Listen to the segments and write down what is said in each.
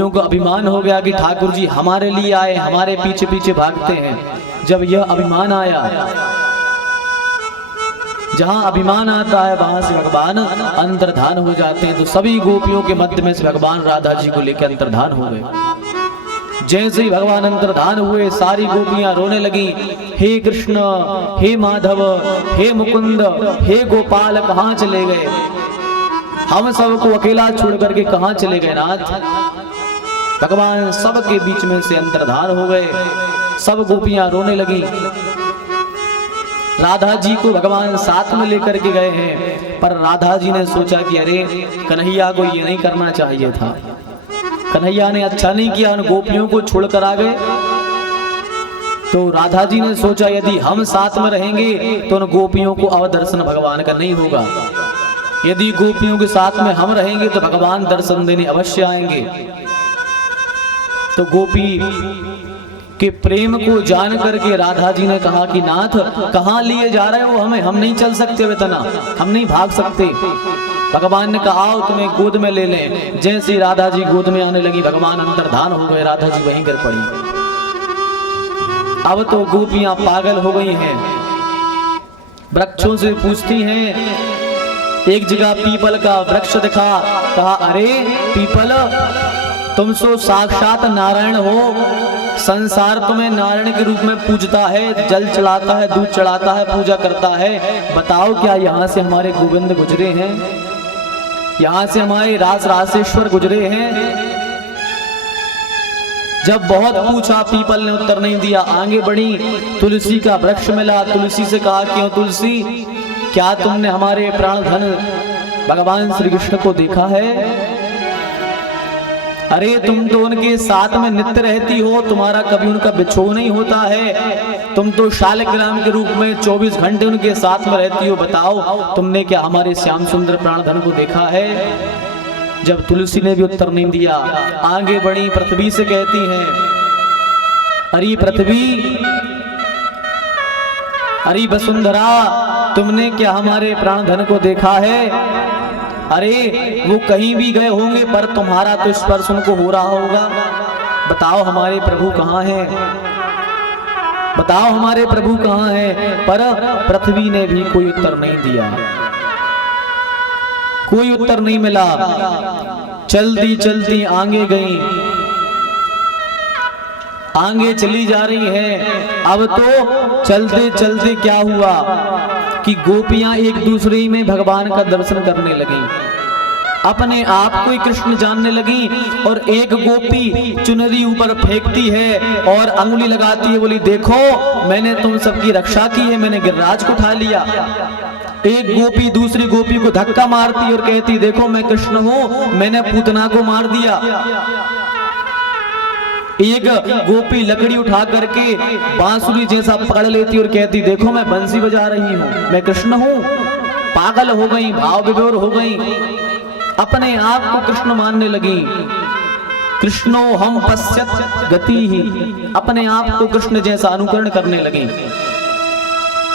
को अभिमान हो गया कि ठाकुर जी हमारे लिए आए, हमारे पीछे पीछे भागते हैं। जब यह अभिमान आया, जहां अभिमान आता है वहां से भगवान अंतर्धान हो जाते हैं। तो सभी गोपियों के मध्य में से भगवान राधा जी को लेकर अंतर्धान हो गए। जैसे ही भगवान अंतर्धान हुए, सारी गोपियां रोने लगी, हे कृष्ण, हे माधव, हे मुकुंद, हे गोपाल, कहां चले गए? हम सबको अकेला छोड़ करके कहां चले गए नाथ? भगवान सबके बीच में से अंतर्धान हो गए। सब गोपियां रोने लगी। राधा जी को भगवान साथ में लेकर के गए हैं, पर राधा जी ने सोचा कि अरे कन्हैया को ये नहीं करना चाहिए था। कन्हैया ने अच्छा नहीं किया, उन गोपियों को छोड़कर आ गए। तो राधा जी ने सोचा यदि हम साथ में रहेंगे तो उन गोपियों को अब दर्शन भगवान का नहीं होगा। यदि गोपियों के साथ में हम रहेंगे तो भगवान दर्शन देने अवश्य आएंगे। तो गोपी के प्रेम को जान करके राधा जी ने कहा कि नाथ कहां लिए जा रहे हो हमें? हम नहीं चल सकते वेतना, हम नहीं भाग सकते। भगवान ने कहा आओ तुम्हें गोद में ले लें। जैसे राधा जी गोद में आने लगी, भगवान अंतर्धान हो गए, राधा जी वहीं गिर पड़ी। अब तो गोपियां पागल हो गई हैं, वृक्षों से पूछती हैं। एक जगह पीपल का वृक्ष दिखा, कहा अरे पीपल, तुम सो साक्षात नारायण हो। संसार तुम्हें नारायण के रूप में पूजता है, जल चढ़ाता है, दूध चढ़ाता है, पूजा करता है। बताओ क्या यहाँ से हमारे गोविंद गुजरे हैं? यहाँ से हमारे रास रासेश्वर गुजरे हैं? जब बहुत पूछा, पीपल ने उत्तर नहीं दिया। आगे बढ़ी, तुलसी का वृक्ष मिला। तुलसी से कहा क्यों तुलसी, क्या तुमने हमारे प्राण धन भगवान श्री कृष्ण को देखा है? अरे तुम तो उनके साथ में नित्य रहती हो, तुम्हारा कभी उनका बिछोह नहीं होता है। तुम तो शालिग्राम के रूप में 24 घंटे उनके साथ में रहती हो। बताओ तुमने क्या हमारे श्याम सुंदर प्राणधन को देखा है? जब तुलसी ने भी उत्तर नहीं दिया, आगे बढ़ी, पृथ्वी से कहती हैं अरे पृथ्वी, अरे वसुंधरा, तुमने क्या हमारे प्राणधन को देखा है? अरे वो कहीं भी गए होंगे पर तुम्हारा तो स्पर्श उनको हो रहा होगा। बताओ हमारे प्रभु कहाँ हैं? बताओ हमारे प्रभु कहाँ हैं? पर पृथ्वी ने भी कोई उत्तर नहीं दिया, कोई उत्तर नहीं मिला। चलती चलती आगे गई, आगे चली जा रही है। अब तो चलते चलते क्या हुआ कि गोपियां एक दूसरे में भगवान का दर्शन करने लगी, अपने आप को ही कृष्ण जानने लगी। और एक गोपी चुनरी ऊपर फेंकती है और अंगुली लगाती है, बोली देखो मैंने तुम सबकी रक्षा की है, मैंने गिरिराज को उठा लिया। एक गोपी दूसरी गोपी को धक्का मारती और कहती देखो मैं कृष्ण हूं, मैंने पूतना को मार दिया। एक गोपी लकड़ी उठा करके बांसुरी जैसा पकड़ लेती और कहती देखो मैं बंसी बजा रही हूं, मैं कृष्ण हूं। पागल हो गई, भाव विभोर हो गई, अपने आप को कृष्ण मानने लगी। कृष्णो हम पश्यत गति ही, अपने आप को कृष्ण जैसा अनुकरण करने लगी।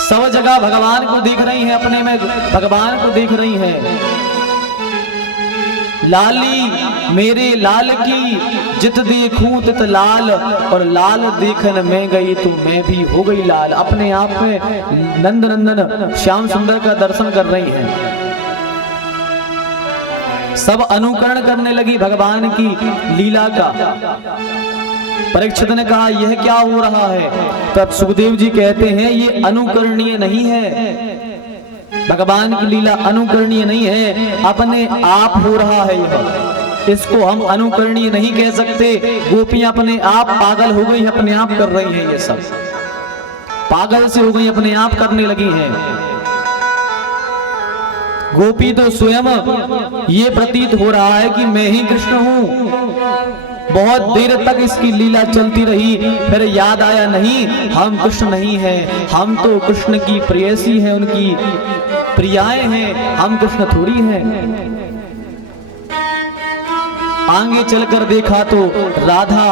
सब जगह भगवान को देख रही हैं, अपने में भगवान को देख रही हैं। लाली मेरे लाल की, जित देखूं तित लाल, और लाल देखन में गई तो मैं भी हो गई लाल। अपने आप में नंद नंदन श्याम सुंदर का दर्शन कर रही हैं। सब अनुकरण करने लगी भगवान की लीला का। परीक्षित ने कहा यह क्या हो रहा है? तब सुखदेव जी कहते हैं ये अनुकरणीय नहीं है, भगवान की लीला अनुकरणीय नहीं है, अपने आप हो रहा है यह। इसको हम अनुकरणीय नहीं कह सकते। गोपियां अपने आप पागल हो गई, अपने आप कर रही हैं। ये सब पागल से हो गई, अपने आप करने लगी हैं। गोपी तो स्वयं ये प्रतीत हो रहा है कि मैं ही कृष्ण हूं। बहुत देर तक इसकी लीला चलती रही, फिर याद आया नहीं हम कृष्ण नहीं हैं, हम तो कृष्ण की प्रेयसी हैं, उनकी प्रियाएं हैं, हम कृष्ण थोड़ी हैं। आगे चलकर देखा तो राधा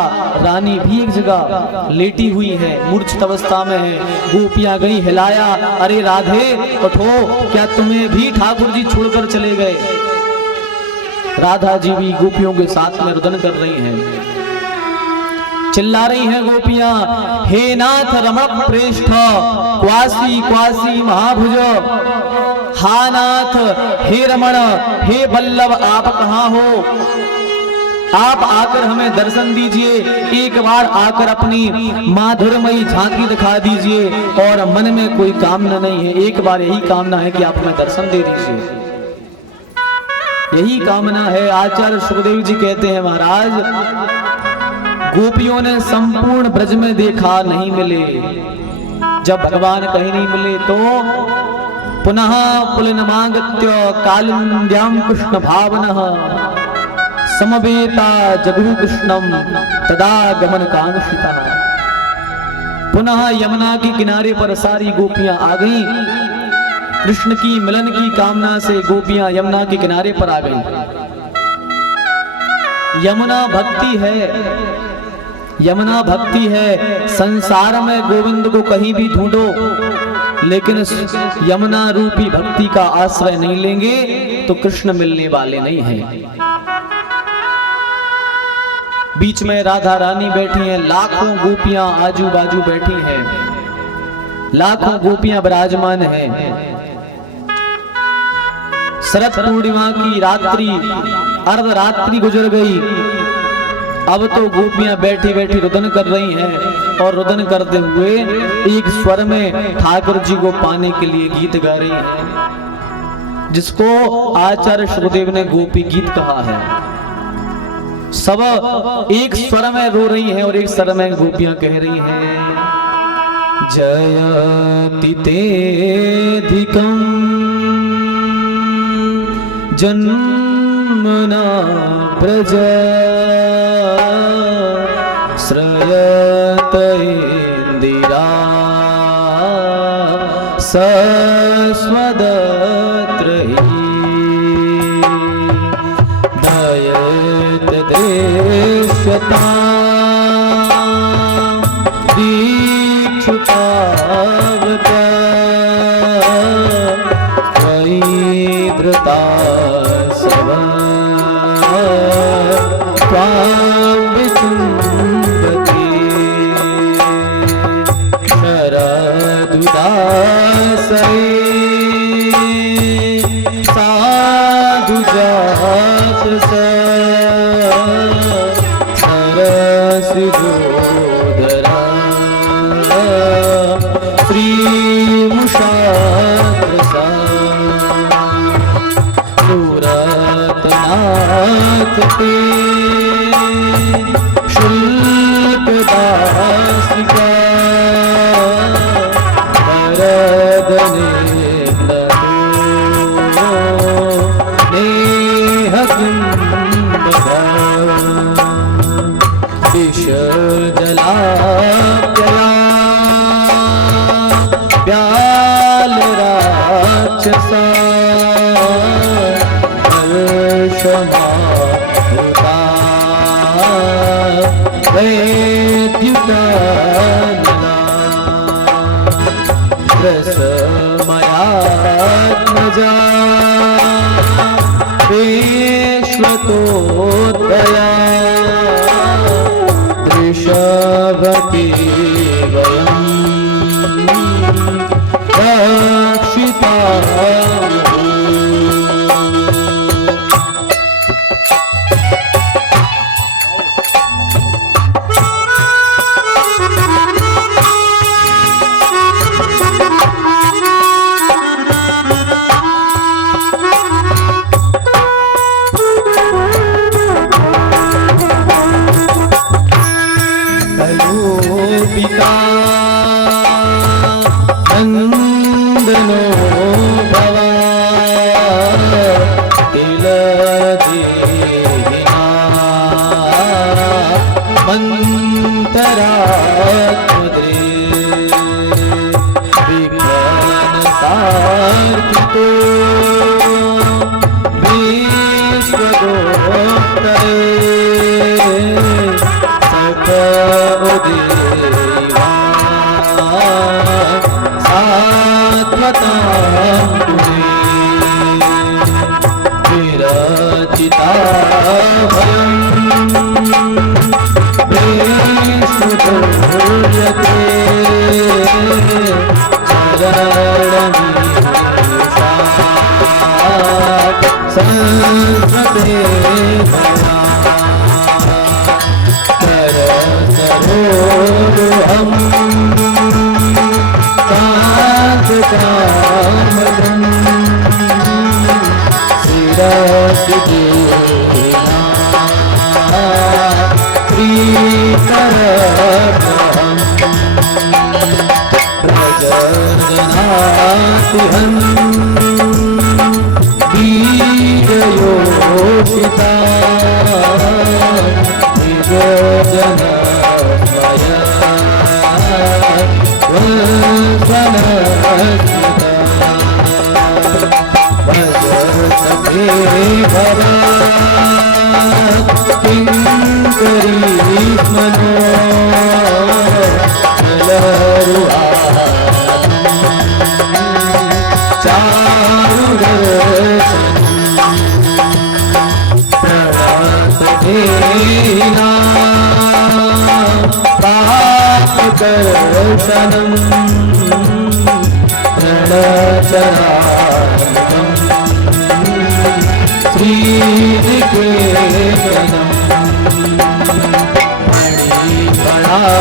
रानी भी एक जगह लेटी हुई है, मूर्छित अवस्था में है। गोपियां गई, हिलाया, अरे राधे उठो, क्या तुम्हें भी ठाकुर जी छोड़कर चले गए? राधा जी भी गोपियों के साथ में रुदन कर रही हैं। चिल्ला रही हैं गोपियां, हे नाथ रमण प्रेष्ठ क्वासी क्वासी महाभुज, हा नाथ हे रमण हे बल्लभ आप कहाँ हो, आप आकर हमें दर्शन दीजिए, एक बार आकर अपनी माधुर्यमयी झांकी दिखा दीजिए। और मन में कोई कामना नहीं है, एक बार यही कामना है कि आप हमें दर्शन दे दीजिए, यही कामना है। आचार्य सुखदेव जी कहते हैं, महाराज गोपियों ने संपूर्ण ब्रज में देखा, नहीं मिले। जब भगवान कहीं नहीं मिले तो पुनः पुलिनमागत्य कालिंद्याम कृष्ण भावनः समवेता जगु कृष्णम तदा गमन कांक्षिता। पुनः यमुना के किनारे पर सारी गोपियां आ गईं, कृष्ण की मिलन की कामना से गोपियां यमुना के किनारे पर आ गईं। यमुना भक्ति है, यमुना भक्ति है। संसार में गोविंद को कहीं भी ढूंढो, लेकिन यमुना रूपी भक्ति का आश्रय नहीं लेंगे तो कृष्ण मिलने वाले नहीं हैं। बीच में राधा रानी बैठी हैं, लाखों गोपियां आजू बाजू बैठी हैं, लाखों गोपियां विराजमान हैं। शरद पूर्णिमा की रात्रि अर्धरात्रि गुजर गई, अब तो गोपियां बैठी बैठी रुदन कर रही हैं और रुदन करते हुए एक स्वर में ठाकुर जी को पाने के लिए गीत गा रही हैं, जिसको आचार्य सुखदेव ने गोपी गीत कहा है। सब एक स्वर में रो रही हैं और एक स्वर में गोपियां कह रही हैं, जयति तेधिकं जन्मना प्रजा श्रयत इंदिरा सस्वदत्र दयत दृश्यता दीक्षुतावत त्वयिद्रता सब त्वां विचुम्बते शरदुदासरे साधुजात सरसिजोदरा श्रीमुषात्रसा सुरतनाथ ते शुल्कदासिका वरदने नेहकुम्भधा विषजलाप्यला व्यालराक्षसा हर्षमारुता वैद्युतानना रसमयात्मजा विश्वतोदया दृशवती वयं रक्षिता नंदनो भवा तिलदेहिना मंतरात्मद्रे विघ्नसार्थितो विश्वगोप्तरे सकउदेवा सात्वतां तुमे विरचिता श्रीकरग्रहम् प्रजनातिहं बीजयोषिता विजोजनमय वंशनस्मिता भरा किंकरीष्मनो लहरुआ प्रणतधीना पापकर्षणम् प्रणचरामृतम् श्रीनिकेतनम् मणिफलार्पितम्